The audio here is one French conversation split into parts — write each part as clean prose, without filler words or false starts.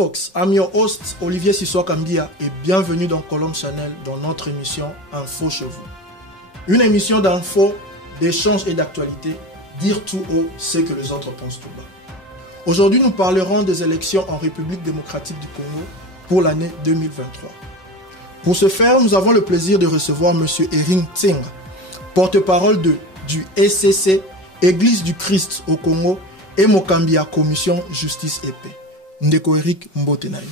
Fox, I'm your host Olivier Sissoa Kambia et bienvenue dans Colombe Channel dans notre émission Info chez vous. Une émission d'info, d'échange et d'actualité, dire tout haut ce que les autres pensent tout bas. Aujourd'hui, nous parlerons des élections en République démocratique du Congo pour l'année 2023. Pour ce faire, nous avons le plaisir de recevoir M. Erin Tsenga, porte-parole du ECC, Église du Christ au Congo, et Mokambia Commission Justice et Paix. Ndeko Eric Mbotenaï.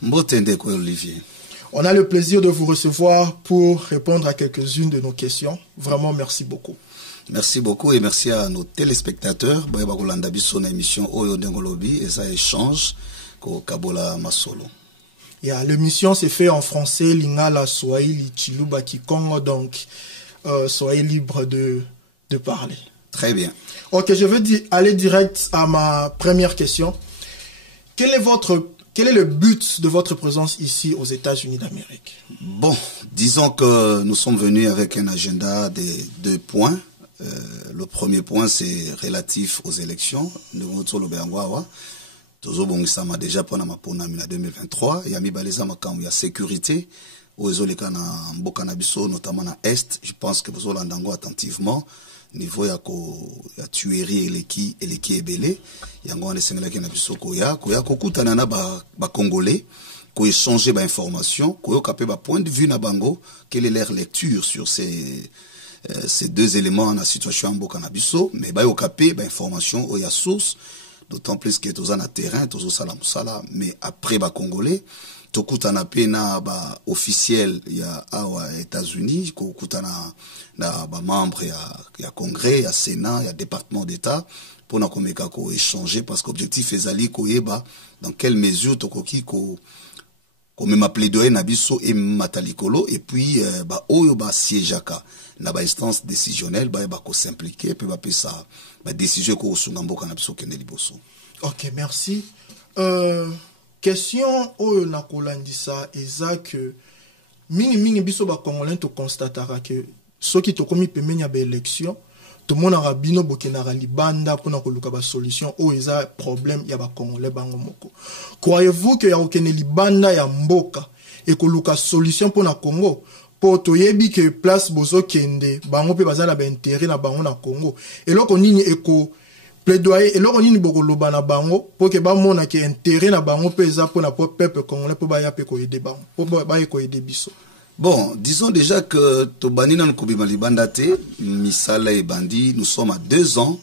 Mbote Ndeko Olivier. On a le plaisir de vous recevoir pour répondre à quelques-unes de nos questions. Vraiment, merci beaucoup. Merci beaucoup et merci à nos téléspectateurs. Bakolanda biso na émission Oyo Ndengolobi et ça échange ko Kabola Masolo. L'émission s'est fait en français, Lingala, Swahili, Chiluba, Kikongo, donc soyez libre de parler. Très bien. Ok, je vais aller direct à ma première question. Quel est le but de votre présence ici aux États-Unis d'Amérique? Bon, disons que nous sommes venus avec un agenda de 2 points. Le premier point, c'est relatif aux élections. Nous sommes déjà pour 2023. Il y a mis la sécurité. Notamment à Est. Je pense que vous allez attentivement. Niveau ya tuerie eleki ebele yango wana esengela ke na biso koya kokutana na ba congolais ko échanger ba information ko yoka ba point de vue na bango, quelle est leur lecture sur ces 2 éléments en la situation en mboka na biso, mais ba yoka ba information o ya source, d'autant plus que toza na terrain tozo sala musala, mais après ba congolais tokutana pe na ba officiel ya awa États-Unis ko kutana na ba membre ya congrès ya sénat ya département d'état pour na komeka ko échanger, parce qu'objectif ezali ko yeba dans quelle mesure tokoki ko mema plaidoyer na biso et matalikolo, et puis ba oyo ba siégeaka na ba instance décisionnelle ba ko s'impliquer pe ba pesa ba décision ko sunga mboka na biso kende liboso. OK, merci. Question oyo na kolandisa eza que mingi biso ba congolais to constatera que soki to komi pemenya ba élection to mona rabino bokenara libanda pona koluka ba solution oyo eza problème ya ba congolais bango moko. Croyez-vous que ya okene libanda ya mboka e koluka solution pona Congo po to yebi que place bozo kende bango pe bazala ba intérêt na bango na Congo eloko nini eko plaidoyer eloko nini bokoloba na bango pour que ba mona ke intérêt na bango peza pour na peuple congolais pour ba ya pe ko aider bango pour ba ko aider biso? Bon, disons déjà que tobani na nkobima libanda te misala et bandi, nous sommes à 2 ans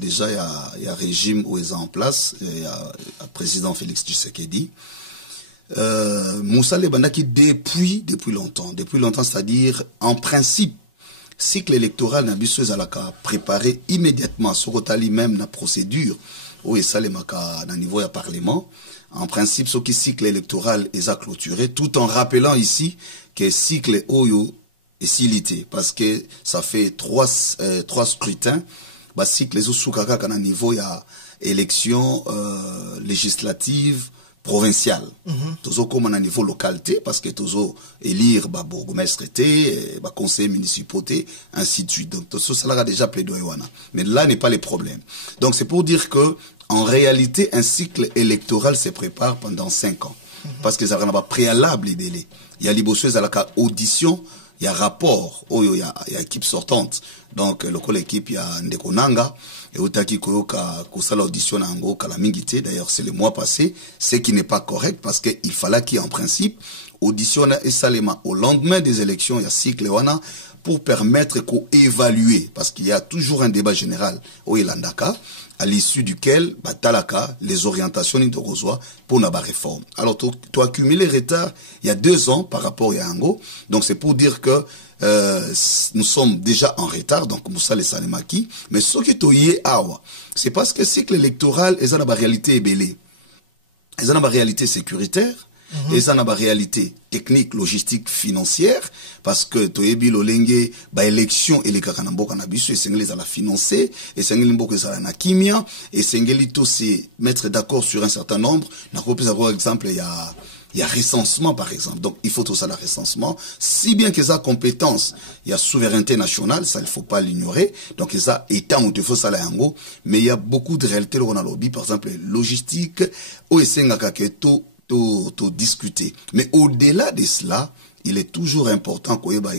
déjà il y a régime où est en place, il y a président Félix Tshisekedi. Moussa Lebanda qui depuis longtemps, c'est-à-dire en principe cycle électoral na biso ezalaka préparé immédiatement sokotali même na procédure où esalemaka na niveau ya parlement. En principe ce qui cycle électoral est clôturé, tout en rappelant ici que cycle oyo est silité parce que ça fait 3 scrutins ba cycle ezosukaka na niveau ya élection législative provincial. Tozo comme à niveau localité parce que tozo élire ba bourgmestre ba conseiller municipaux ainsi de suite. Donc tout ça là déjà plaidoyer wana. Mais là n'est pas le problème. Donc c'est pour dire que en réalité un cycle électoral se prépare pendant 5 ans parce que ça n'a pas préalable délai. Il y a libosseuse à la audition, il y a rapport, il y a équipe sortante. Donc le équipe il y a Ndekonanga et Otaki Koyoka Kosala audition Nango Kalamingite. D'ailleurs c'est le mois passé, ce qui n'est pas correct parce que il fallait qu'il y ait en principe audition et salema au lendemain des élections il y a cycle wana pour permettre qu'on évalue, parce qu'il y a toujours un débat général au Ilandaka à l'issue duquel batalaka les orientations de Rosoa pour la réforme. Alors tu accumuler retard il y a 2 ans par rapport à Ango, donc c'est pour dire que nous sommes déjà en retard, donc Moussa le Salemaki, mais ce qui est awa, c'est parce que le cycle électoral est dans la réalité ébélée, est dans la réalité sécuritaire, et ça n'a pas réalité technique, logistique, financière, parce que toyebi lolenge ba élection et les kakanambo kanabisu et sengeli à la financer et sengeli mboka za na kimia et sengeli to se mettre d'accord sur un certain nombre. Na ko par exemple il y Il y a recensement, par exemple. Donc, il faut tout ça, le recensement. Si bien que ça compétence, il y a souveraineté nationale, ça, il ne faut pas l'ignorer. Donc, ça, état, il faut ça, mais il y a beaucoup de réalités, on a lobby, par exemple, logistique, ou tout discuter. Mais au-delà de cela, il est toujours important que la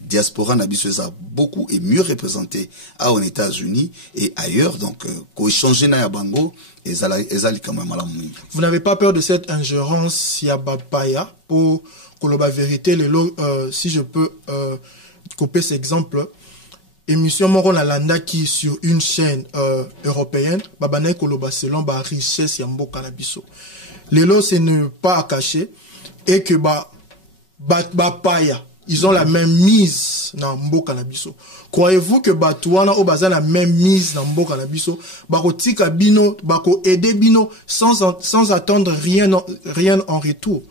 diaspora a beaucoup et mieux représenté aux États-Unis et ailleurs. Donc, qu'on échange na bango et quand même. Vous n'avez pas peur de cette ingérence Yabapaya pour que la vérité, si je peux couper cet exemple, émission Moron Alanda qui sur une chaîne européenne, babane koloba selon ba richesse yambo canabiso. Les lots, c'est ne pas à cacher et que Bapaya, ils ont la même mise dans Mboka Nabiso. Croyez-vous que Batouana au bazar la même mise dans Mboka Nabiso, bako tika bino, bako aider bino sans attendre rien en retour.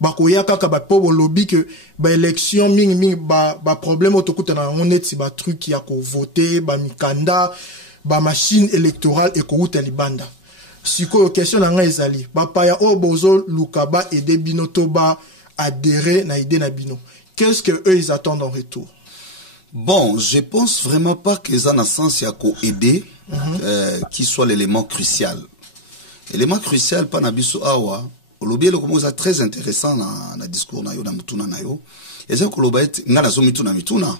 Bako yaka ka ba po lobby que ba élection ba problème autokuta na honnête si ba truc qui a ko voter, ba mikanda, ba machine électorale et ko uta libanda. Siko question na nga ezali, Bapaya o bozo lukaba aider bino to ba adhérer na idée na bino. Qu'est-ce que eux ils attendent en retour? Bon, je pense vraiment pas que ça n'a sens ya ko aider qui soit l'élément crucial. L'élément crucial pa na biso awa, olobi le comme ça très intéressant na discours na yo na mutuna na yo. Eza ko loba et ngana zo mituna.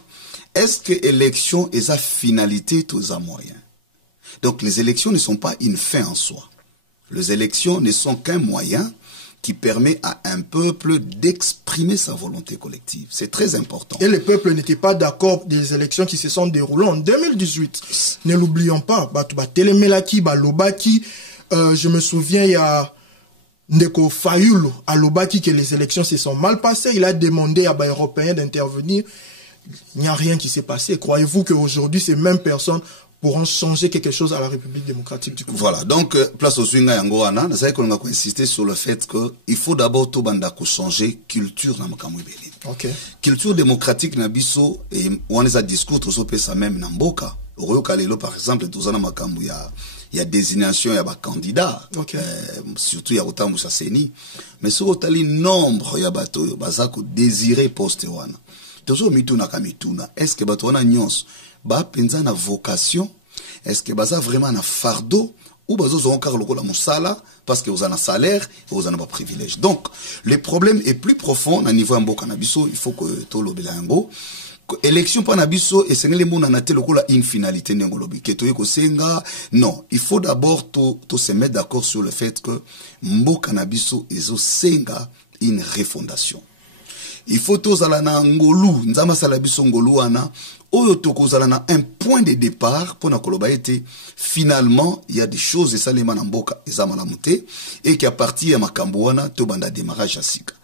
Est-ce que élection est sa finalité tous à moyen? Donc les élections ne sont pas une fin en soi. Les élections ne sont qu'un moyen qui permet à un peuple d'exprimer sa volonté collective. C'est très important. Et le peuple n'était pas d'accord des élections qui se sont déroulées en 2018. Ne l'oublions pas. Télémelaki, Lobaki, je me souviens, il y a Ndeko Fayulu à Lobaki que les élections se sont mal passées. Il a demandé à les Européens d'intervenir. Il n'y a rien qui s'est passé. Croyez-vous qu'aujourd'hui, ces mêmes personnes pourront changer quelque chose à la République démocratique du Congo? Voilà, donc place au swinga yangoana, nous avons insisté sur le fait que il faut d'abord tout banda ko changer culture na makamwe beli. OK. Culture démocratique na biso et on les a discours to sope ça même na mboka. Oyoka lelo par exemple tout ça na makambu ya désignation ya ba candidat. Okay. Surtout ya otambu sa seni. Mais sur otali nombre ya bato bazako désirer poste wana. Tozo mituna kamituna. Est-ce que bato wana nyons ba penza na vocation? Est-ce que baza vraiment na fardeau ou bazo zon kar loko la musala parce que vous en a salaire et vous en a pas privilège. Donc le problème est plus profond à niveau mboka na biso, il faut que to lobela yango. Élection pa na biso et sengele mona na te lokola une finalité ngolobi que to ko senga. Non, il faut d'abord to se mettre d'accord sur le fait que mboka na biso ezo senga une refondation. Il faut tous à la ngolu, nzama sala biso ngolu ana, oyo tokozala na un point de départ pour na koloba été finalement il y a des choses et ça les manamboka ezama la muté et qu'à partir ya makambo wana to banda démarrage asika.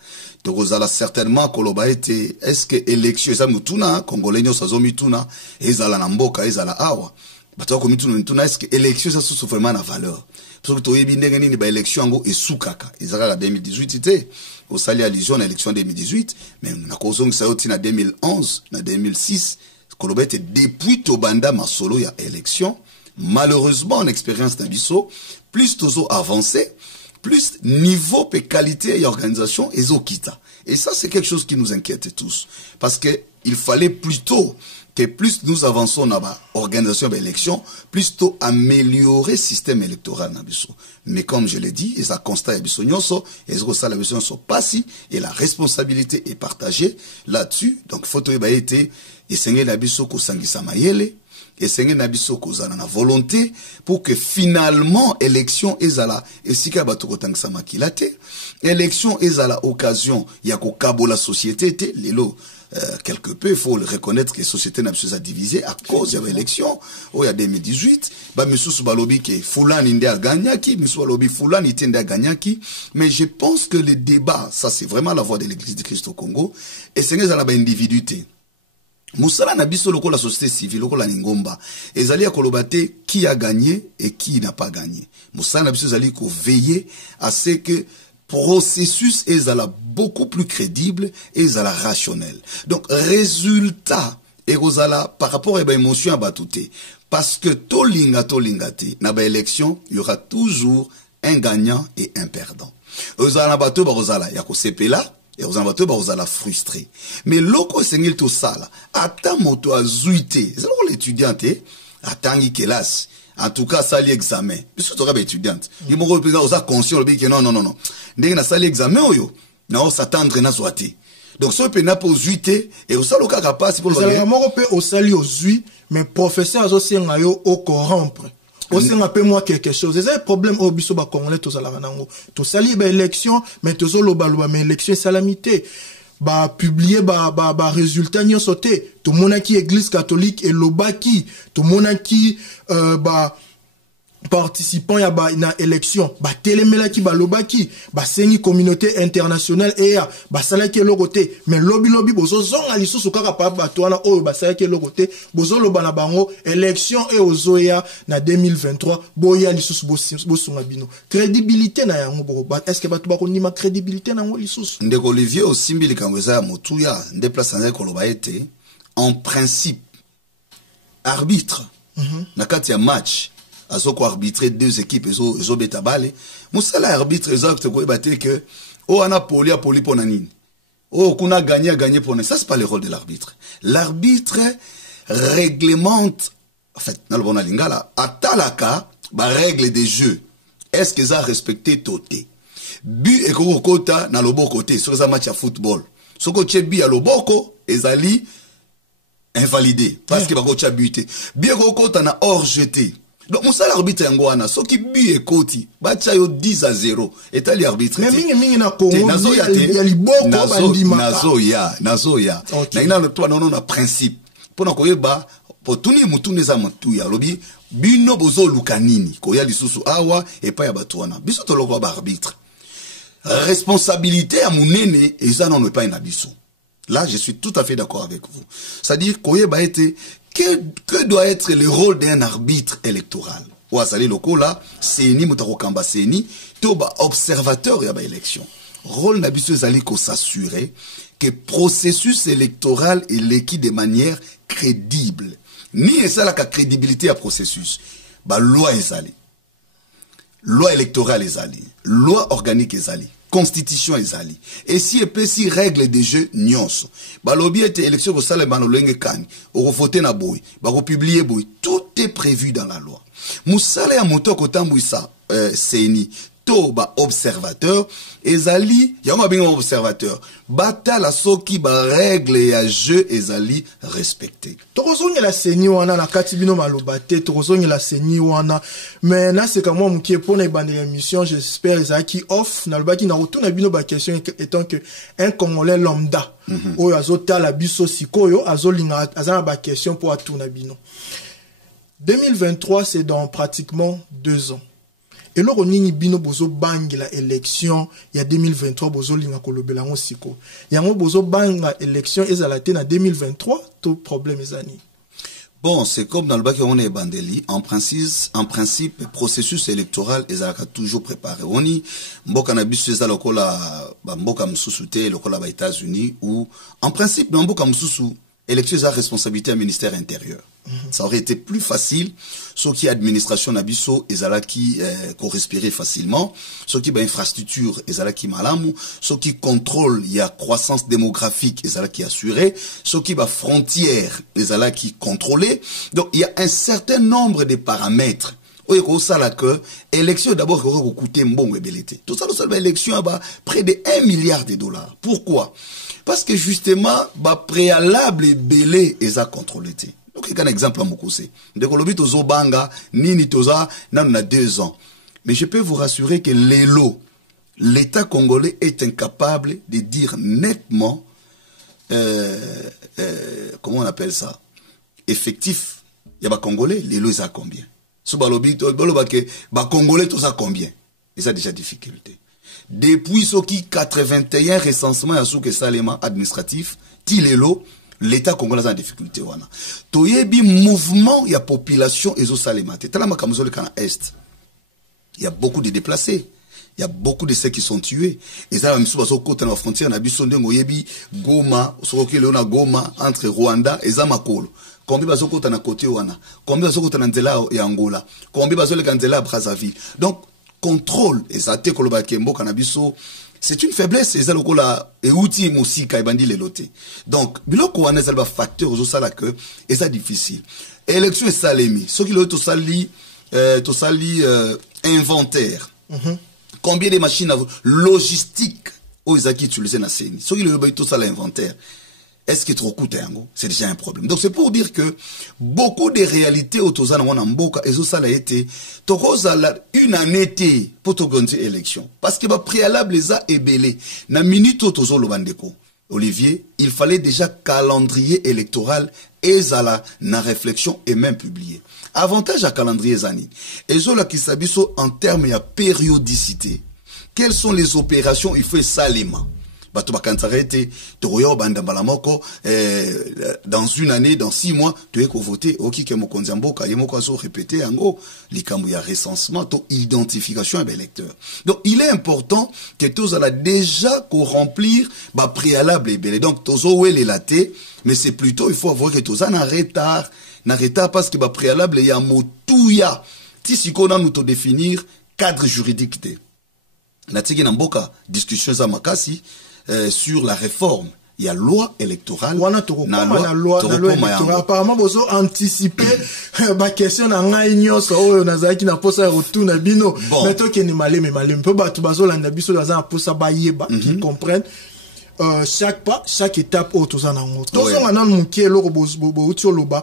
Tokozala certainement koloba été est-ce que élection ezama mutuna congolais nyoso azomituna ezala na mboka ezala awa. Bato ko mituna est-ce que élection ça sous vraiment na valeur. Parce que toyebi ndenge nini ba élection ngo esukaka ezala 2018 ité au sali allusion à l'élection 2018 mais na kozong sa yoti na 2011 na 2006 kolobete depuis tobanda masolo ya élection malheureusement en expérience d'Abisso plus tozo avancé plus niveau et qualité et organisation ezokita et ça c'est quelque chose qui nous inquiète tous parce que il fallait plutôt que plus nous avançons dans l'organisation de l'élection, plus tôt améliorer le système électoral. Mais comme je l'ai dit, et ça constate et la responsabilité est partagée là-dessus. Donc, il faut que la volonté pour que finalement élection ezala et si ka bato kotang samakilate élection ezala occasion ya ko kabola société te lelo quelque peu il faut le reconnaître que la société n'a pas divisé à cause de l'élection il y a 2018 ba mesusu balobi ke fulani nde a gagnaki mesusu balobi fulani tende a gagnaki mais je pense que le débat ça c'est vraiment la voix de l'église de Christ au Congo et c'est ezala ba individualité Moussala na biso loko la société civile, loko la Ningomba. Ezali a kolobate qui a gagné et qui n'a pas gagné. Moussala na biso ezali ko veiller à ce que processus ezala beaucoup plus crédible et ezala rationnel. Donc résultat ezala par rapport à ba émotion à batouté parce que tolinga te na ba élection, il y aura toujours un gagnant et un perdant. ozala bato bazala ya ko sepela et ozala bato bazala frustré. Mais loko sengil to sala ata moto azuité, c'est l'étudiante atangi kelas. En tout cas, ça l'examen. Puisque tu es étudiante. Il m'a repris ça conscient que non. Dès que ça l'examen oyo, non s'attendre na zoité. Donc ça peut n'a pas zuité et au salo ka passe pour le. Ça la mort peut au sali au zui, mais professeur azo senga yo au corrompre. Au senga pe moi quelque chose. C'est un problème au biso ba congolais to sala nango. To sali ba élection, mais to zo loba mais élection salamité. Ba publier ba résultat nyo sauté tout monde qui église catholique et lobaki tout monde qui ba participant ya ba na élection ba telemela ki ba lobaki ba seni communauté internationale et ba sala ki logoté mais lobby bozo zonga lisusu kaka pa ba toana o ba sala ki logoté bozo loba na bango élection et ozoya na 2023 boya lisusu bosunga bino crédibilité na yango bo est-ce que ba to ba ko nima crédibilité na ngo lisusu ndeko Olivier osimbi likamweza motuya déplacer na ko loba été en principe arbitre na kati ya match azoko arbitrer deux équipes ezo betabale musala arbitre exact ko ebate que o ana poli pona nini o kuna gagner pona ça c'est pas le rôle de l'arbitre. L'arbitre réglemente en fait dans le bon lingala atalaka ba règle des jeux est-ce que ça respecté toté but et ko kota na loboko côté sur ça match à football soko chebi ya loboko ezali invalidé parce que ba ko chabuté bien ko kota na hors jeté. Donc, mon seul arbitre est un so qui bu et koti, bacha yo 10-0, et t'as l'arbitre. Mais mingi na Congo, il y a les boko bandima. Nazo ya. Na ina le toi non na principe. Pour na koyeba, pour tuni mutune za matuya, lobi, bino bozo lukanini, koya lisusu awa, et pas ya batuana. Biso to loko ba arbitre. Responsabilité à munene, et ça non pas une abisso. Là, je suis tout à fait d'accord avec vous. C'est-à-dire, koyeba été, que doit être le rôle d'un arbitre électoral? Ouasali loko là, seni mutako kamba seni, toba observateur ya ba élection. Rôle n'abisseux zali ko s'assurer que processus électoral est l'équipe de manière crédible. Ni esa la crédibilité à processus. Ba loi ezali. Loi électorale ezali. Loi organique ezali. Constitution ezali. Et si epesi règle de jeu nyonso. Ba lobby était élection ko sale bano lenge kani. Oko voter na boy. Ba ko publier boy. Tout est prévu dans la loi. Musala ya moto ko tambuisa seni. To ba observateur ezali yango bingo observateur bata la soki ba règle ya jeu ezali respecté tokozongi la seni wana na kati bino malobate tokozongi la seni wana mais na c'est comme moi mukie pona ibande émission j'espère ezaki off na lobaki na retourna bino ba question étant que un congolais lambda oyo azota la biso sikoyo azolinga azana ba question pour atuna bino 2023 c'est dans pratiquement 2 ans. Et là, on y bino bozo bang la élection, il y a 2023, bozo linga kolobelango siko. Il y a un bozo bang la élection, et ça l'a été en 2023, tout problème est ani. Bon, c'est comme dans le bac on est bandeli. En principe, le processus électoral est toujours préparé. On y, mboka na bisu eza lokola, mboka msusute, lokola ba États-Unis, ou, en principe, dans mboka msusu, élection est responsabilité à ministère intérieur. Ça aurait été plus facile, ceux qui administration nabiso ezala qui respirer facilement, ceux qui infrastructure ezala qui malamu, ceux qui contrôle il y a croissance démographique ezala qui assuré, ceux qui frontières ezala qui contrôlé. Donc il y a un certain nombre de paramètres. Oui, ça là que élection d'abord coûter bon ébélité. Tout ça seule élection a près de 1 milliard de dollars. Pourquoi? Parce que justement préalable et belé eza contrôlé. Donc, il y a un exemple à Mokose. De Kolobi tozo banga, nini toza, nan a 2 ans. Mais je peux vous rassurer que l'État congolais est incapable de dire nettement, comment on appelle ça, effectif. Il y a Congolais, l'élo, ils a combien? Sous Balobi, Congolais, toza combien? Ils ont déjà difficulté. Depuis ce qui 81 recensements à souk et salément administratif, Tilelo, l'État congolais a en difficulté. Toyebi mouvement, il y a population et zo salémate. Talama kamzole kana est. Il y a beaucoup de déplacés. Il y a beaucoup de ceux qui sont tués. Et ça, même si on côté la frontière, on a vu sonde ngoyebi Goma, soki leona Goma entre Rwanda et Zamakolo. Combien bazo côté na côté wana. Combien bazo côté na nzela ya Angola. Combien bazo le kanzela Brazzaville. Donc contrôle et ça te koloba kembo kanabiso c'est une faiblesse et ça lokola et outil musika ebandi le loté donc biloko wana ça ba facteur ozo sala que et ça difficile élection salemi ce qui le to sali inventaire combien de machines logistique aux qui utilisent na seni ce qui le ba to sala inventaire. Est-ce qu'il trop coûte c'est déjà un problème. Donc c'est pour dire que beaucoup de réalités autour de Mboka et ça a été une année pour te élection parce que préalable les a ébélé na minute autour le bandeko Olivier il fallait déjà calendrier électoral et zala na réflexion et même publié avantage à calendrier zani et zola qui sabiso en termes de périodicité quelles sont les opérations il faut salima bato bakantarete toyo banda balamoko dans une année dans 6 mois tu es voter oki ke mokonzi mboka yemoko azo répéter ango likambu ya recensement to identification à électeur donc il est important que tous ala déjà ko remplir ba préalable et belé donc tozo wele laté mais c'est plutôt il faut avoir que tous en retard parce que ba préalable ya motuya ti sikona nous to définir cadre juridique té na tiki na mboka discussion za makasi sur la réforme. Il y a loi électorale. Na loi électorale. Apparemment, vous avez anticipé ma question na ngaïnyo so na zaki na posa retour na bino. Mais toi qui ni malé mais malé. Peu ba tu bazo la ndabiso dans un posa bayeba qui comprennent chaque étape au toza na ngo. Tozo ngana mukie lo bo utio loba.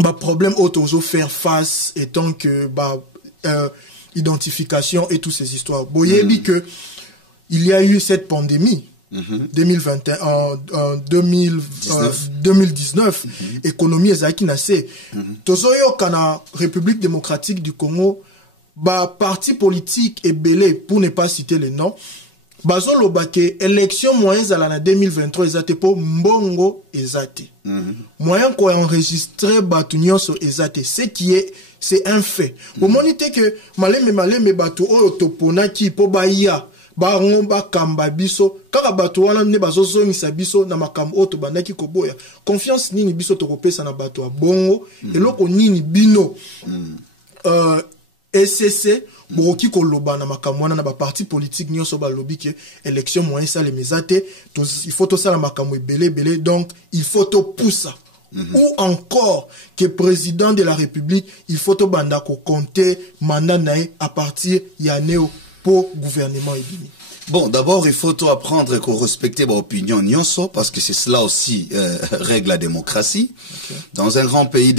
Ba problème au tozo faire face étant que identification et toutes ces histoires. Boyebi que il y a eu cette pandémie 2021 en 2019 économie ezaki na se tozoyo kana République démocratique du Congo parti politique et belé pour ne pas citer les noms bazo lobake élection moyen zala na 2023 ezate po mbongo ezate moyen ko enregistrer batu nyonso ezate c'est un fait au monite que maleme batu oyo topona ki po baya barongo bakamba biso kaka bato wana ne bazozongisa biso na makambo oto bandaki koboya confiance nini biso tokopesa na bato ya bongo eloko nini bino SCC boki koloba na makambo wana na ba parti politique nyonso ba lobby ke élection moyen ça les mesate il faut to ça la makambo belé donc il faut to pousser ou encore que président de la République il faut to banda ko compter mandat nae à partir ya neo pour gouvernement ébini. Bon, d'abord, il faut tout apprendre qu'on respecte l'opinion nyonso, parce que c'est cela aussi règle la démocratie. Okay. Dans un grand pays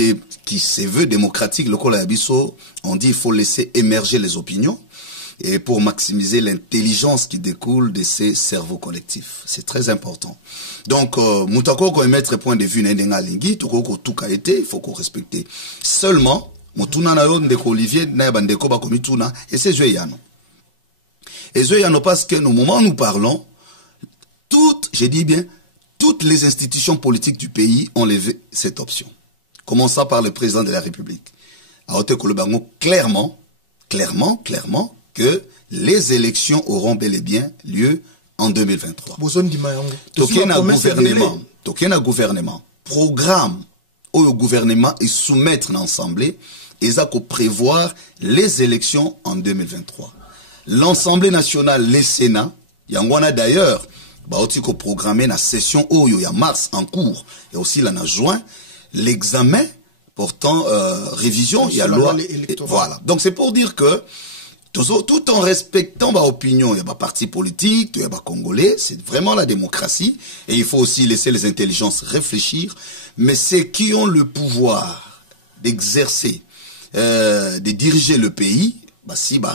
qui se veut démocratique, le Colabiso, on dit qu'il faut laisser émerger les opinions et pour maximiser l'intelligence qui découle de ces cerveaux collectifs. C'est très important. Donc, moutako ko émettre point de vue n'endenga lingi, tout ka été, il faut qu'on respecte. Seulement, mutuna na ronde de Olivier na bandeko ba komituna et c'est joué yano. Et ce parce que au moment où nous parlons, toutes les institutions politiques du pays ont levé cette option. Commençant par le président de la République. A Ote Kolobango, clairement, que les élections auront bel et bien lieu en 2023. Tokena gouvernement, programme au gouvernement et soumettre l'Assemblée, et ça qu'on prévoir les élections en 2023. L'Assemblée nationale, le Sénat, yangwana d'ailleurs, aussi qu'on programme la session il y a mars en cours, et aussi là en juin, l'examen portant révision, il y a loi. Voilà. Donc c'est pour dire que tout en respectant ma opinion, il y a pas parti politique, il y a pas congolais, c'est vraiment la démocratie, et il faut aussi laisser les intelligences réfléchir, mais ceux qui ont le pouvoir d'exercer, de diriger le pays,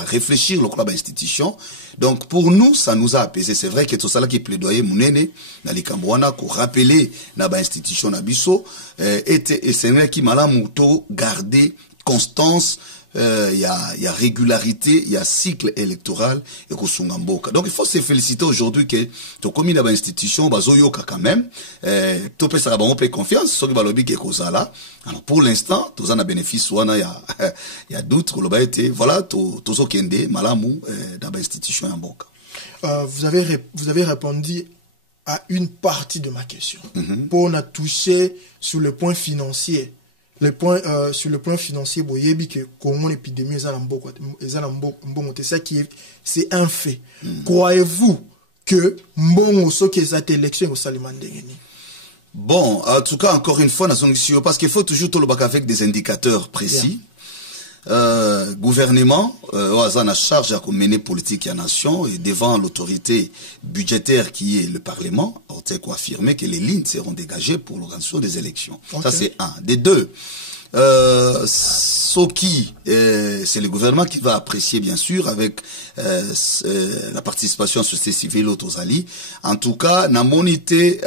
réfléchir le club institution. Donc pour nous ça nous a apaisé. C'est vrai que tout ça là qui plaidoyait mounene dans les Cambouana pour rappeler na ba institution na biso et c'est vrai qui malamu to garder constance il y a régularité, il y a cycle électoral et kosungamboka. Donc il faut se féliciter aujourd'hui que to commis na ba institution bazoyoka quand même to pesa ba on plein confiance so que ba lobby ke kozala. Alors pour l'instant, tous en a bénéfice wana il y a d'autres ko été voilà to so kende malamu dans ba institution ya mboka. Vous avez répondu à une partie de ma question. Pour on a touché sur le point financier. sur le point financier, boyebi que comment l'épidémie est ça qui est, c'est un fait. Croyez-vous que mbongo so qui est élection au Salimandengeni? Bon, en tout cas, encore une fois, parce qu'il faut toujours tout le bac avec des indicateurs précis. Gouvernement, a charge à mener politique à nation et devant l'autorité budgétaire qui est le Parlement, on peut affirmer que les lignes seront dégagées pour l'organisation des élections. Okay. Ça c'est un. Des deux, ce qui, c'est le gouvernement qui va apprécier bien sûr avec la participation à la société civile autosali. En tout cas, n'a monité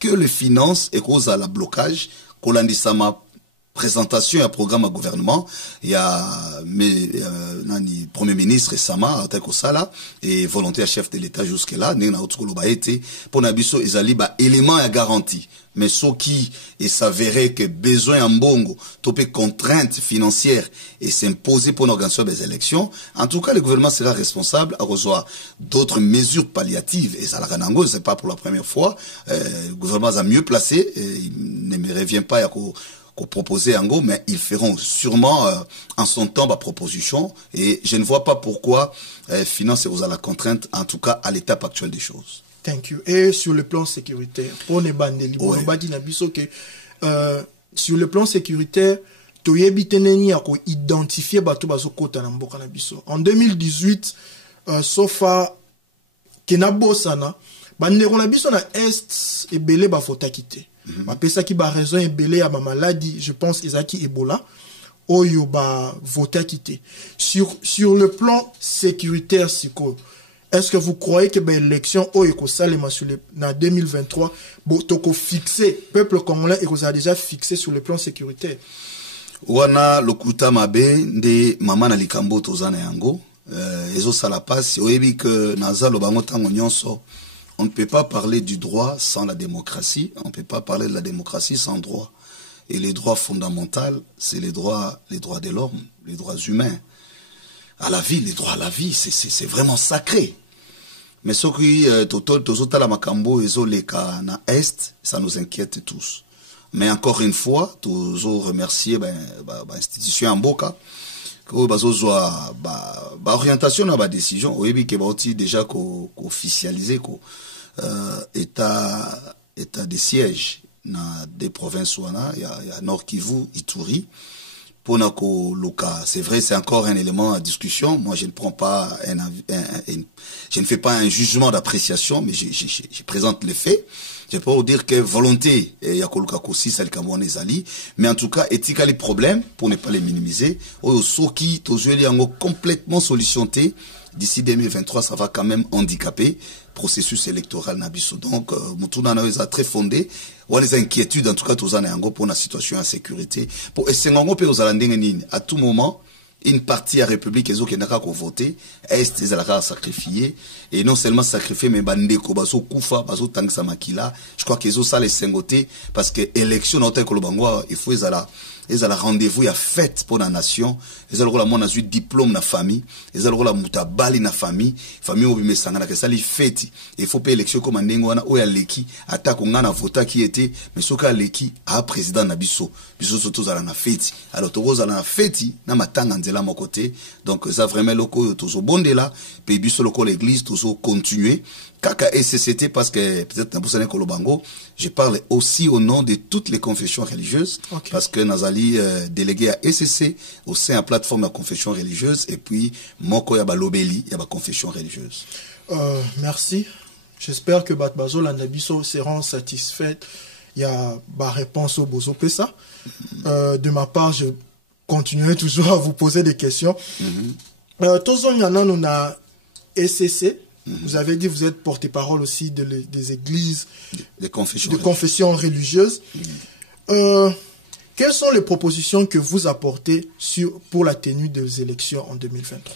que les finances et cause à la blocage, Kolandisama présentation et un programme à gouvernement, il y a Premier ministre récemment, Ateko Sala, et volontaire chef de l'État jusque-là, pour Nabiso Ezali, élément à garantie. Mais ce qui est s'avérait que besoin en bongo, topé contraintes financières et s'imposer pour l'organisation des élections, en tout cas, le gouvernement sera responsable à recevoir d'autres mesures palliatives. Et ça, c'est pas pour la première fois. Le gouvernement a mieux placé, il ne me revient pas à qu'on proposait en gros, mais ils feront sûrement en son temps ma proposition et je ne vois pas pourquoi financer vous à la contrainte, en tout cas à l'étape actuelle des choses. Thank you. Et sur le plan sécuritaire, on est bandeli, on va dire que sur le plan sécuritaire, toyebi teneni a ko identifier bato bazo kota na mboka na biso. En 2018, sofa kenabosana, bandeko na biso na est et belé ba fota kité. Mapesa ki ba raison ebele ya ba maladie, je pense ezaki Ebola oyo ba vota quitté. Sur le plan sécuritaire siko, est-ce que vous croyez que l'élection oyo ko salema sur le na 2023 bo toko fixé peuple congolais et a déjà fixé sur le plan sécuritaire? Wana lokuta mabe nde mama na likambo tozana yango ezo sala passe oyebi que nazalo bango tango nyonso. On ne peut pas parler du droit sans la démocratie. On ne peut pas parler de la démocratie sans droit. Et les droits fondamentaux, c'est les droits de l'homme, les droits humains. À la vie, les droits à la vie, c'est vraiment sacré. Mais ce qui la makambo ezoleka na est, ça nous inquiète tous. Mais encore une fois, toujours remercier institution en boka. Orientation na décision oyebi ke bauti déjà ko officialiser ko état de siège na des provinces wana il y a Nord Kivu, Ituri pour na ko luka. C'est vrai, c'est encore un élément à discussion. Moi je ne prends pas je ne fais pas un jugement d'appréciation, mais je présente les faits. Je peux vous dire que volonté, il y a mais en tout cas, éthique les problèmes, pour ne pas les minimiser, complètement solutionné. D'ici 2023, ça va quand même handicaper processus électoral nabiso. Donc, Moutouna a très fondé. On a des inquiétudes, en tout cas, tous en pour la situation en sécurité. Pour à tout moment, une partie à République qui n'a qu'à voter, est sacrifié, et non seulement sacrifié, mais bandeko, baso koufa, baso tangsa makila, je crois qu'ils ont ça les cingotés, parce que élection, il faut ils ont rendez-vous, il y a fête pour la nation, ils ont la diplôme na famille, ils ont la mutabali na famille obi mesangana que ça les fête, il faut pas élection comme ndenge wana oya leki, attaque on a vota qui était, mais soka leki a président na biso surtout za na fête, alors to za na fête na matanga nzela mon côté, donc ça vraiment loko tozo bonde là, pe biso loko l'église tozo continuer. Kaka SCCT parce que peut-être Nabusane Kolobango, je parle aussi au nom de toutes les confessions religieuses, okay. Parce que Nazali délégué à SCC au sein de la plateforme de la confession religieuse et puis Moko Yaba Lobeli Yaba confession religieuse. Merci. J'espère que Batbazo Landabiso seront satisfaits. Il y a ma réponse au Bozo Pessa. De ma part, je continuerai toujours à vous poser des questions. Tous on y en a, on a SCC. Vous avez dit que vous êtes porte-parole aussi des églises, de confessions religieuses. Quelles sont les propositions que vous apportez pour la tenue des élections en 2023?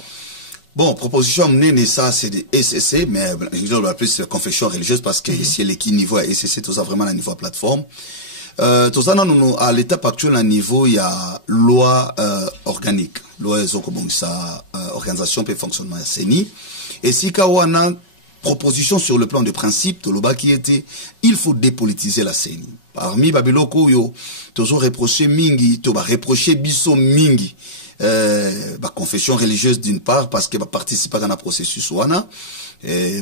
Bon, proposition menée, ça c'est des SCC, mais je vais l'appeler c'est confession religieuse parce que c'est l'équipe niveau à SCC, tout ça vraiment à niveau plateforme. Tout ça, à l'étape actuelle, à niveau, il y a loi organique, loi organisation et fonctionnement CENI. Et si Kawana proposition sur le plan de principe, Toloba qui était, il faut dépolitiser la CENI. Parmi Babeloko yo, toujours reproché mingi, toba reproché biso mingi, confession religieuse d'une part, parce que participer à un processus wana,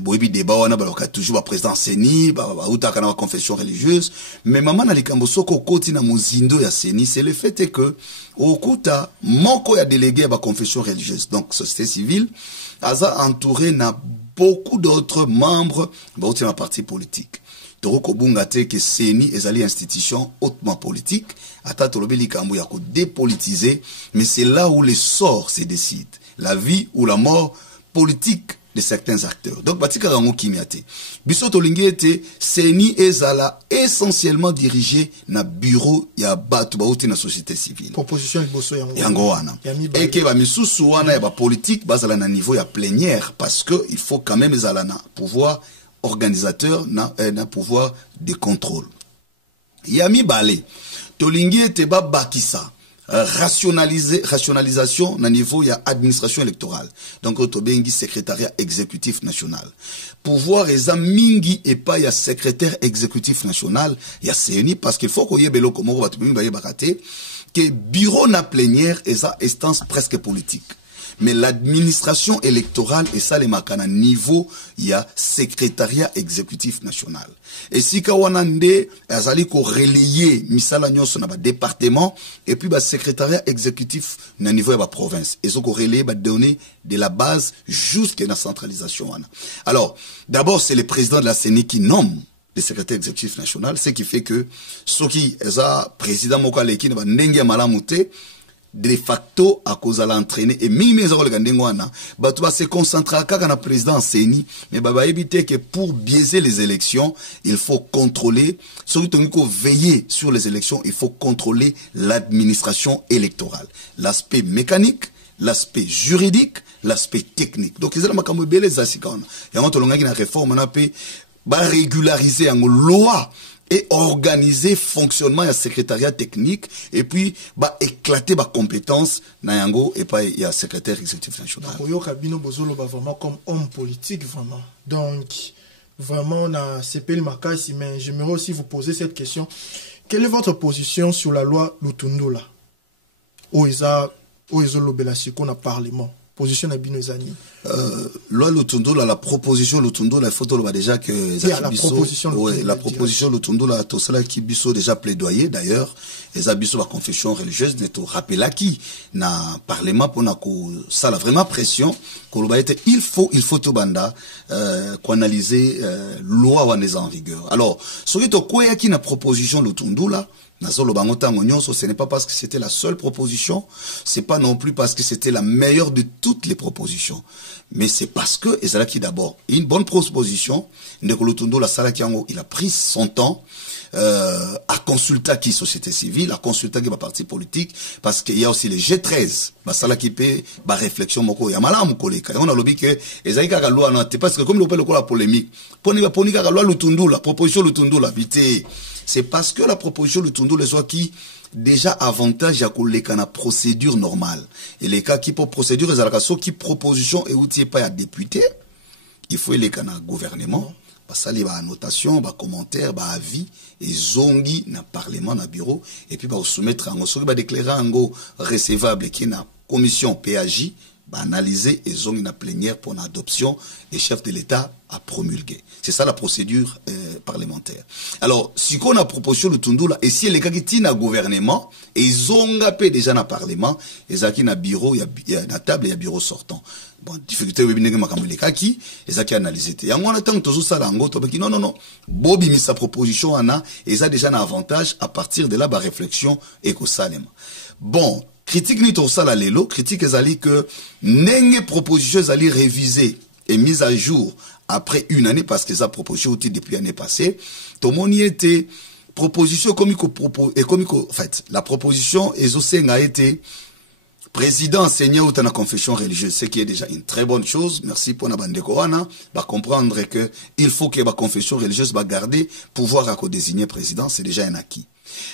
boibi débat wana, toujours président CENI, outa na confession religieuse, mais maman na likambo soko koti na muzindo ya CENI, c'est le fait que, okuta, moko ya délégué à confession religieuse, donc société civile, aza entouré na beaucoup d'autres membres de ma parti politique. Toroko bungate que CENI ezali institution hautement politique, ata tolobi likambo ya ko dépolitiser, mais c'est là où les sorts se décident, la vie ou la mort politique de certains acteurs. Donc batika rango kimiate. Biso tolingi ete CENI ezala essentiellement dirigé na bureau ya batu bauti na société civile. Proposition liboso yango wana. Et que ba misusu wana ya ba politique bazala na niveau ya plénière parce que il faut quand même ezala na pouvoir organisateur na pouvoir de contrôle. Yami balé tolingi ete ba bakisa rationalisation na niveau ya administration électorale. Donc tobengi secrétariat exécutif national. Pouvoir eza mingi et pas ya secrétaire exécutif national ya CENI parce qu'il faut qu'on y belo comme ba bakate que bureau na plénière eza instance presque politique. Mais l'administration électorale et ça les makana niveau il y a secrétariat exécutif national. Et si kawanande azali ko relayer misala nyonso na ba département et puis ba secrétariat exécutif na niveau ya ba province et so ko relayer ba donner de la base jusqu'à la centralisation wana. Alors, d'abord c'est le président de la CENI qui nomme le secrétaire exécutif national, ce qui fait que ceux qui eza président moko aleki na ba ndenge malamu te de facto à cause de l'entraîner et même les organisations bah se concentrer à la présidence CENI mais bah éviter que pour biaiser les élections il faut contrôler surtout qu'il faut veiller sur les élections il faut contrôler l'administration électorale l'aspect mécanique l'aspect juridique l'aspect technique donc ils ont makambo belé zasikana et on tolonga na réforme on a pu bah régulariser en loi et organiser fonctionnement du secrétariat technique et puis bah éclater ma compétence na yango et pas il y a secrétaire exécutif national. Oyo kabino bozolo ba vraiment comme homme politique vraiment. Donc vraiment on a CPL Makasi mais j'aimerais aussi vous poser cette question. Quelle est votre position sur la loi Lutundula? Oiza lobela siko na parlement. Position à Binozani. Loi Lutundula, la proposition Lutundula, il faut déjà que la proposition ouais, la proposition Lutundula, tout cela qui biso déjà plaidoyer d'ailleurs, les abisso la confession religieuse n'est au rappel à qui na parlement pour na ça la vraiment pression il faut tout banda qu'on analyser loi ou en vigueur. Alors, celui to quoi qui na proposition Lutundula ce n'est pas parce que c'était la seule proposition, c'est pas non plus parce que c'était la meilleure de toutes les propositions, mais c'est parce que Ezalaki d'abord une bonne proposition. Ndekolotundo la sala kiango il a pris son temps à consulter qui société civile, à consulter qui parti politique, parce qu'il y a aussi les G13, la sala qui paie ba réflexion moko ya malamu koleka. On a lobby que Ezalaki ka loi non parce que comme le la polémique, poni ka loi Lutundu la proposition Lutundu la bité. C'est parce que la proposition de Tundu les soit qui déjà avantage à la procédure normale. Et les cas qui pour procédure les allocations qui proposition et outil pas à député, il faut les cas na gouvernement, ça les annotation, commentaire, avis et zongi na parlement na bureau et puis soumettre en so déclarer en go recevable qui na commission PAJ analyser et zongi na plénière pour l'adoption et chef de l'État à promulguer. C'est ça la procédure parlementaire. Alors, si on a proposition de Tundula, et si les cas qui tiennent à gouvernement, et ils ont appelé déjà dans le parlement, ils ont na bureau, il y a na table, il y a bureau sortant. Bon, difficulté, oui, bien que les cas qui, ils ont analysé. Et en attendant, toujours ça, non. Bobby mis sa proposition, ils ont déjà un avantage à partir de là, bah, réflexion et qu'au salem. Bon, critique ni tout ça la lelo, critique ezali que nenge proposition ezali révisée et mise à jour après une année parce que sa proposition était depuis l'année passée. Tout le monde y était proposition comme en fait la proposition Ezosenga a été président enseigné ou la confession religieuse, ce qui est déjà une très bonne chose. Merci pour la bande Korana, va comprendre que il faut que la confession religieuse va garder pouvoir à désigner président, c'est déjà un acquis.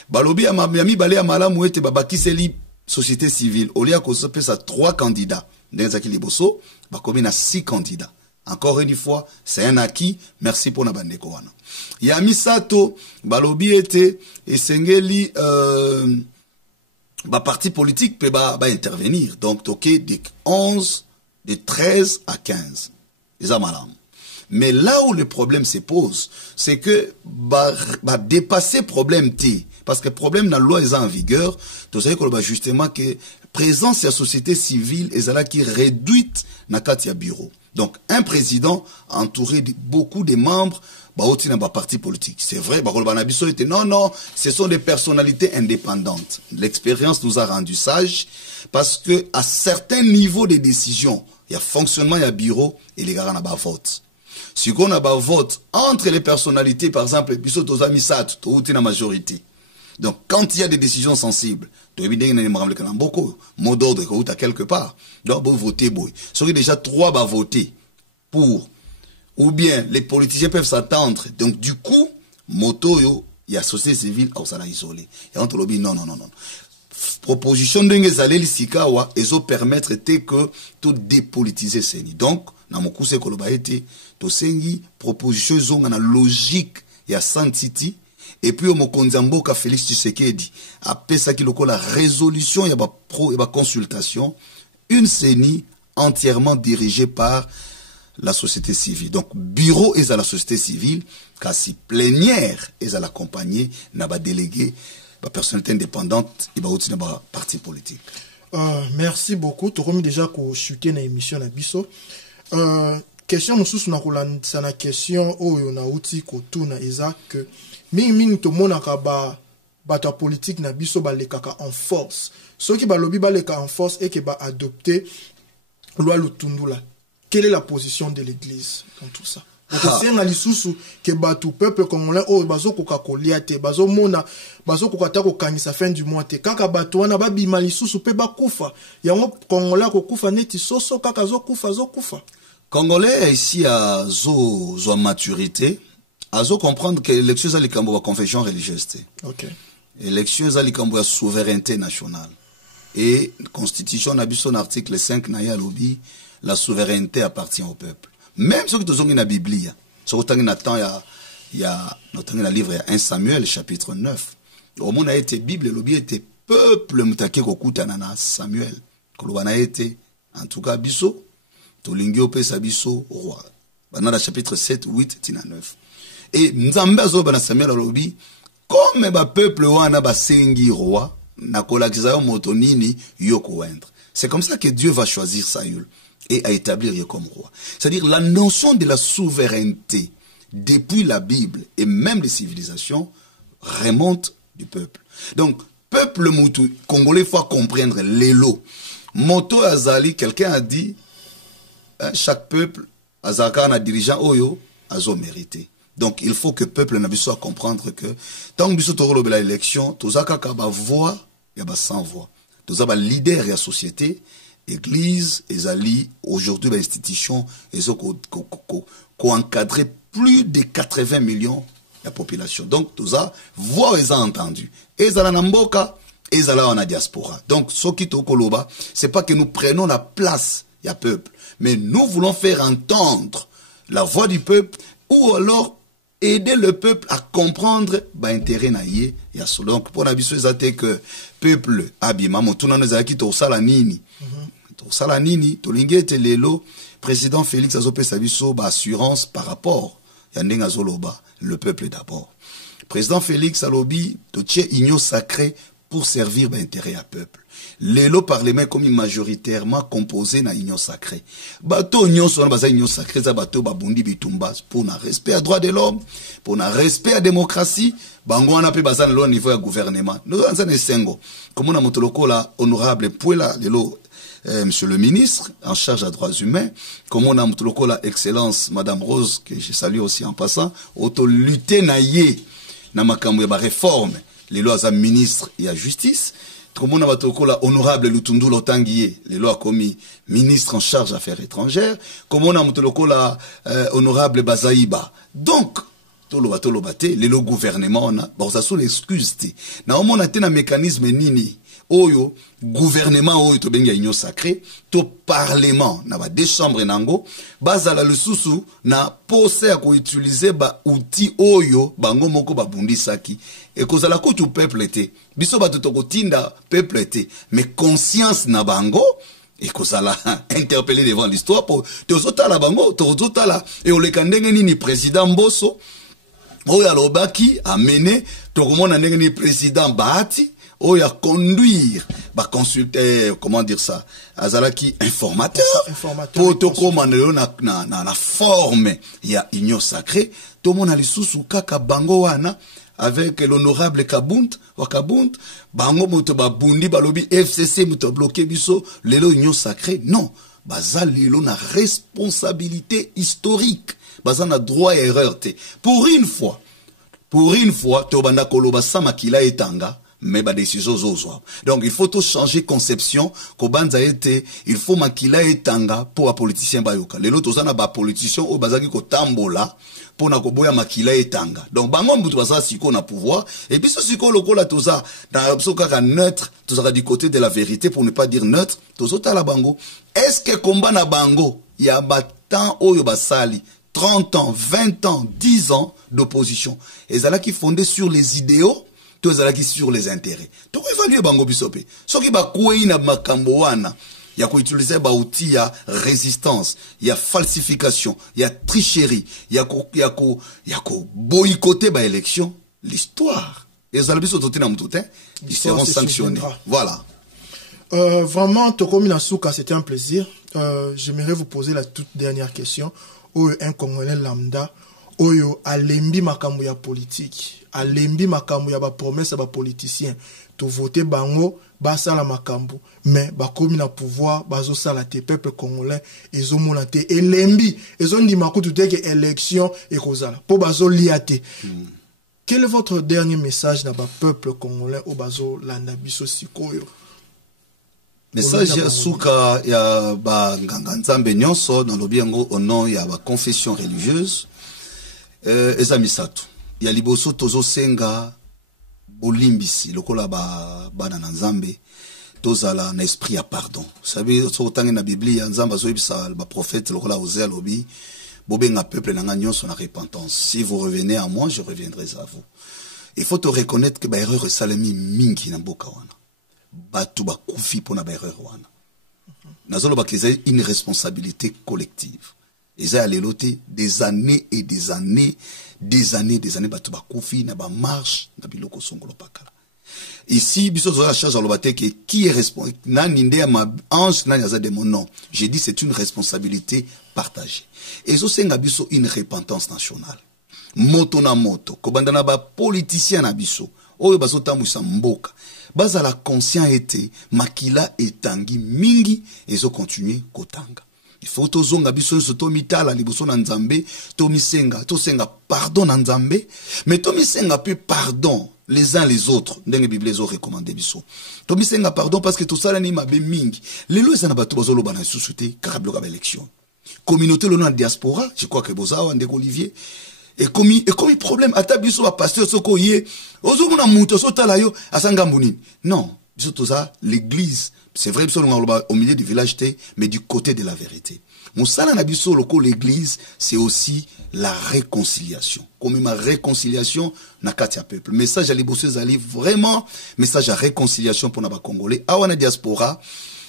Balobi amami balé amala mouete babakiseli société civile, au lieu qu'on se pèse à 3 candidats, dans Zaki Liboso, bah, comme il y a 6 candidats. Encore une fois, c'est un acquis. Merci pour Nabandeko wana. Yami Sato, balobi ete, esengeli, parti politique peut intervenir. Donc, toqué de 11, de 13 à 15. Mais là où le problème se pose, c'est que dépasser problème T. Parce que le problème dans la loi est en vigueur, tu sais que justement que présence de la société civile est là qui réduite dans le bureau. Donc, un président entouré de beaucoup de membres, parti politique. C'est vrai, non, ce sont des personnalités indépendantes. L'expérience nous a rendu sages parce que à certains niveaux de décision, il y a fonctionnement, il y a bureau et les gars n'ont pas vote. Si on a pas vote entre les personnalités, par exemple, la majorité. Donc, quand il y a des décisions sensibles, tu as beaucoup, mot d'ordre quelque part. Donc, vous votez, boy. Sauf que déjà 3 va voter pour, ou bien les politiciens peuvent s'attendre. Donc, du coup, moto, il y a société civile, on s'en a isolé. Et on te lobby, non. Proposition de Ngezaleli Sikawa, et zo permettre que tout dépolitiser Seni. Donc, dans mon coup, c'est que l'on a été, to sengi, proposition, zong, na logique, il y a Santiti. Et puis, au Mokonzamboka Félix Tshisekedi, après ça, qui la résolution, il y a consultation, une CENI entièrement dirigée par la société civile. Donc, bureau est à la société civile, car si plénière est à l'accompagner, n'a pas délégué, la personnalité indépendante, il va aussi dans le parti politique. Merci beaucoup. Tu as déjà chuté dans l'émission na biso. Question nous sous na la question où on a outil kotu na eza que ming to monaka ba ta politique na biso ba lekaka en force. Ceux qui ba lobby ba leka en force et qui ba adopter loi Lutundula. Quelle est la position de l'église dans tout ça? C'est un lisusu que batu peuple congolais oh bazo koka koliate bazo mona bazo kokata ko kanisa fin du mois te kaka batu wana ba bima lisusu pe ba kufa yango congolais ko kufa neti soso kaka zo kufa congolais ici à zo maturité à zo comprendre que l'élection za likambo ba confession religieuse te. OK. Élection za likambo ya souveraineté nationale et constitution na biso article 5 na ya lobi la souveraineté appartient au peuple. Même ceux qui sont dans la Bible, ceux qui sont dans le livre 1 Samuel, chapitre 9. Au monde a été Bible, le Bible était peuple mutake kokutanana Samuel. Kolobana a été, en tout cas, biso, tolingio pesa biso roi. Dans le chapitre 7, 8, tina 9. Et Nzambe azo bana Samuel alobi, comme ba peuple wana ba sengi roi, na kolakiza yo motonini yoko wendre. C'est comme ça que Dieu va choisir Saül et à établir comme roi. C'est-à-dire la notion de la souveraineté depuis la Bible et même les civilisations remonte du peuple. Donc, peuple moutou, congolais, faut comprendre l'élo. Moto Azali, quelqu'un a dit, chaque peuple, Azaka na dirigeant Oyo, Azo mérité. Donc, il faut que le peuple n'a pas comprendre que tant que nous avons l'élection, tous les voix, il y a 100 voix. Tous les leaders de la société, Église, Ezali, aujourd'hui, l'institution, ils ont encadré plus de 80 millions de la population. Donc, tout ça, voix, ils ont entendu. Ezala Namboka, Ezala en diaspora. Donc, ce qui est au Koloba, c'est pas que nous prenons la place, il y a peuple, mais nous voulons faire entendre la voix du peuple, ou alors aider le peuple à comprendre l'intérêt naïe. Donc, pour la biso, c'est que peuple, abima, moutuna, nous avons quitté au salanini. Salanini, Tolingete Lelo, président Félix Azopé Sabiso, assurance par rapport, Yandeng Azoloba, le peuple d'abord. Président Félix Alobi, Totier Igno sacré pour servir l'intérêt à peuple. Lelo parlement comme majoritairement composé na Igno sacré. Bato Igno son baza Igno sacré, za bato babundi bitumba pour na respect à droit de l'homme, pour na respect à démocratie, bango na pe baza na niveau ya gouvernement. Nous avons un sengo. Comme on a motoloko la honorable Pouela Lelo. Monsieur le ministre, en charge des droits humains, comme on a la excellence, Madame Rose, que je salue aussi en passant, auto-lutter naïe, na makambo ya réforme, les lois à ministre et à justice, comme on a la honorable Lutundu Lotanguié, les lois commis ministre en charge des affaires étrangères, comme on a la honorable Bazaïba. Donc, les gouvernements, on a, bon, ça sont l'excuse, na on a un mécanisme nini, oyo gouvernement oyo to benga union sacrée to parlement na ba deux chambres nango bazala lisusu na pose ya ko utiliser ba outil oyo bango moko babundisaki et kozala kutu peuple te biso bato to kotinda peuple te mais conscience na bango et kozala interpellé devant l'histoire pour tozota la bango tozota la et oleka ndenge nini président Mbosso oyo alobaki amené to komona ndenge ni président Bahati oh, il a conduire, bah consulter, comment dire ça, azalaki informateur, pour to commander na forme, il y a union sacrée, tout le monde a les sous kaka bango wana, avec l'honorable Kabunt, bango moto ba bundi balobi FCC moto bloqué biso, lelo union sacrée, non, baza lelo na responsabilité historique, baza na droit et erreur te. Pour une fois, to banda koloba sama kila etanga, mais ba décision zozwa. Donc il faut tout changer conception ko banza été il faut makila etanga pour un politicien bayoka lelo tozana ba politicien o bazaki ko tambola pour na koboya makila etanga. Donc bango mbutu basa siko na pouvoir et puis ce siko lokola toza dans soka neutre tozaka du côté de la vérité pour ne pas dire neutre tozota la bango est-ce que combat na bango ya batan oyo basali 30 ans 20 ans 10 ans d'opposition et zala qui fondé sur les idéaux qui sur les intérêts. Donc évaluer bango bisope. Ce qui va courir na makambo wana, ya ko utiliser ba outil ya résistance, ya falsification, ya tricherie, ya ko boycotter ba élection, l'histoire. Et ça biso totina mutute, ils seront sanctionnés. Voilà. Vraiment Tokomi Nasuka, c'était un plaisir. J'aimerais vous poser la toute dernière question. Un Congolais lambda oyo alembi makambo ya politique alembi makambo ya ba promesse ba politicien to voter bango basala makambo mais bakomi na pouvoir bazo sala te peuple congolais ezomona te elembi ezondima kutu te ke élection ekozala po bazo liate. Quel est votre dernier message na ba peuple congolais o bazo landa biso sikoyo? Message ya suka ya ba nganga nzambe nyonso na lobi yango au nom ya ba confession religieuse. Eza misato ya liboso tozo senga bolimbisi lokola bana na nzambe tozala na esprit ya pardon. Sabi so tangi na Biblia nzamba zo ibisa ba prophète lokola Osée lobi bobenga peuple na nyonso na repentance. Si vous revenez à moi, je reviendrai à vous. Il faut te reconnaître que ba erreur salami mingi na mboka wana. Batu ba kufi pona ba erreur wana. Nazolo ba keza une responsabilité collective. Ils ont alléloté des années et des années, batu bakufi na ba marche na biloko songolo pakala. Ici, biso zo la charge alobate que qui est responsable na ninde ma ange na yaza de mon nom. J'ai dit c'est une responsabilité partagée. Et zo senga biso une repentance nationale. Moto na moto, ko bandana ba politicien na biso. Oyo baso tamusa mboka. Baza la conscient été makila etangi mingi et zo continuer kotanga. Il faut to zonga biso to mitala liboso na nzambe to senga pardon na nzambe mais to misenga peu pardon les uns les autres ndenge Bible zo recommandé biso to misenga pardon parce que to sala ni mabe mingi lelo ezana bato bazolo bana susute karablo ka élection communauté lo na diaspora je crois que bozawa ndeko Olivier et comme problème ata biso ba pasteur soko ye ozo na muto so tala yo asanga mbunini non biso to ça l'église. C'est vrai, au milieu du village, mais du côté de la vérité. Moussala Nabiso, l'église, c'est aussi la réconciliation. Comme ma réconciliation, Nakatia peuple. Message à l'Ibosé Zali, vraiment, message à réconciliation pour Naba Congolais. Awana diaspora,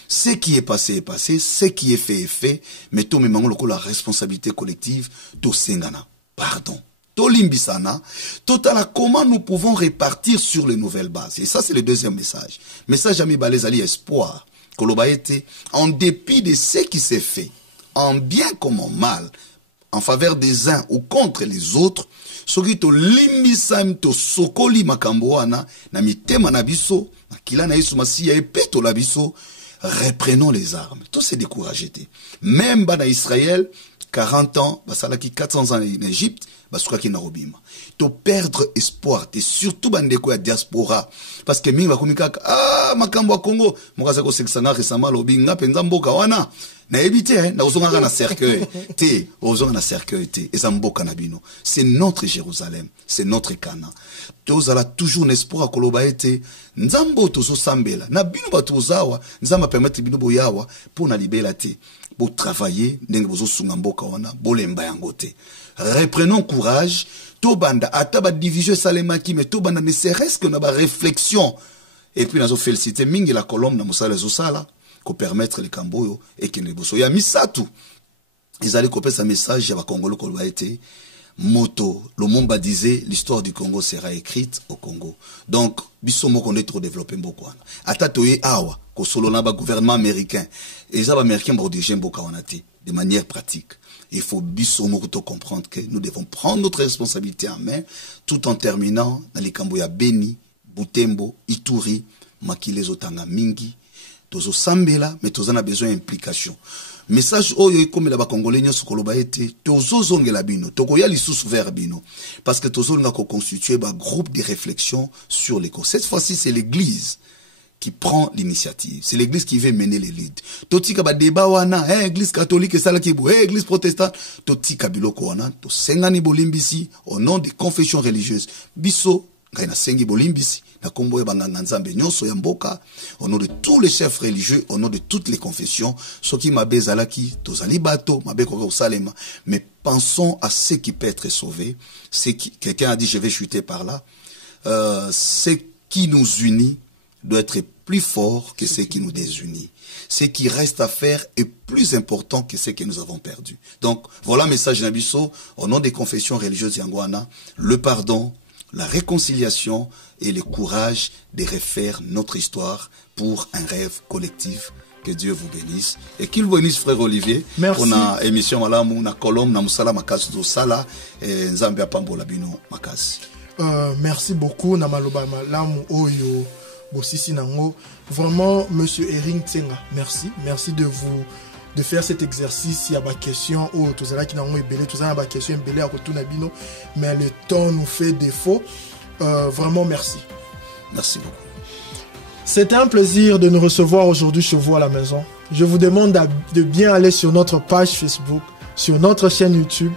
ce qui est passé, ce qui est fait, mais tout le monde, la responsabilité collective, tout sengana. Pardon. Tolimbisana, total comment nous pouvons répartir sur les nouvelles bases. Et ça, c'est le deuxième message. Message à Mibalezali, espoir. Kolobaete, en dépit de ce qui s'est fait, en bien comme en mal, en faveur des uns ou contre les autres, soki to limbisam to sokoli makamboana, na mitema na biso, na kila na yesu masiya epeto la biso, reprenons les armes. Tout s'est découragé. Même bana Israël, 40 ans, basalaki 400 ans en Égypte, basukaki na robima. To perdre espoir, et surtout bandeko ya diaspora, parce que mingi bakomika makambo ya Congo, mokasa ko seksana récemment lobinga penza mboka wana. Na éviter, hein, na ozonga na cercueil, te, ozonga na cercueil, te, ezamboka na bino. C'est notre Jérusalem, c'est notre Cana. Tozala toujours n'espoir à koloba ete, nzambo tozo sambela, na bino batozawa, nzamba permettre bino boyawa, pour na libela te, pour travailler, ndenge bozo sungamboka wana, bolemba yango te. Reprenons courage, tobanda, ataba division salemaki, mais tobanda ne serait-ce que na ba réflexion. Et puis, nous avons félicité Mingi la colombe, dans Moussala Zosala, pour permettre les Camboyo et qu'il ne bosso. Il y a mis ça tout. Ils allaient copier sa message, il y a Congo, le a été moto. Le monde disait, l'histoire du Congo sera écrite au Congo. Donc, bisomo qu'on est trop développé beaucoup. Atatoye awa, ko solo na ba gouvernement américain. Et les américains vont diriger beaucoup de manière pratique. Il faut bisomo comprendre que nous devons prendre notre responsabilité en main, tout en terminant dans les Camboya bénis. Butembo, Ituri, Makile Zotanga Mingi, Tozo Sambela, mais Tozo a besoin d'implication. Message oyo comme la Congolais nyonso koloba ete Tozo zongela bino, toko ya lisusu vers bino, parce que Tozo nga ko constituer ba groupe de réflexion sur les causes. Cette fois-ci, c'est l'église qui prend l'initiative. C'est l'église qui veut mener les leads. Totika ba débat wana, église catholique sala kibu, église protestante, totika biloko wana, to sengani bolimbisi au nom des confessions religieuses. Biso na sengi bolimbisi na kombo ya banganga nzambe nyonso ya mboka au nom de tous les chefs religieux, au nom de toutes les confessions, soki mabe zalaki tozali bato mabe ko salema, mais pensons à ce qui peut être sauvé. C'est qui quelqu'un a dit je vais chuter par là. Ce qui nous unit doit être plus fort que ce qui nous désunit. Ce qui reste à faire est plus important que ce que nous avons perdu. Donc voilà message Nabiso au nom des confessions religieuses Yangwana, le pardon, la réconciliation et le courage de refaire notre histoire pour un rêve collectif. Que Dieu vous bénisse. Et qu'il vous bénisse, frère Olivier. Merci. On a émission malamu na kolom na musala makasi do sala et nzambe apambo labino makasi. Merci beaucoup na maloba malamu oyo bosisi nango. Vraiment monsieur Ering Tsenga, merci de faire cet exercice. Il y a des questions où tout ça qui n'a pas ébélé, tout ça n'a pas question ébélé à retour nabino, mais le temps nous fait défaut. Vraiment merci. Merci beaucoup. C'était un plaisir de nous recevoir aujourd'hui chez vous à la maison. Je vous demande de bien aller sur notre page Facebook, sur notre chaîne YouTube.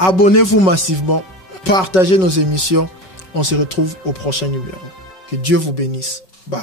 Abonnez-vous massivement, partagez nos émissions. On se retrouve au prochain numéro. Que Dieu vous bénisse. Bye.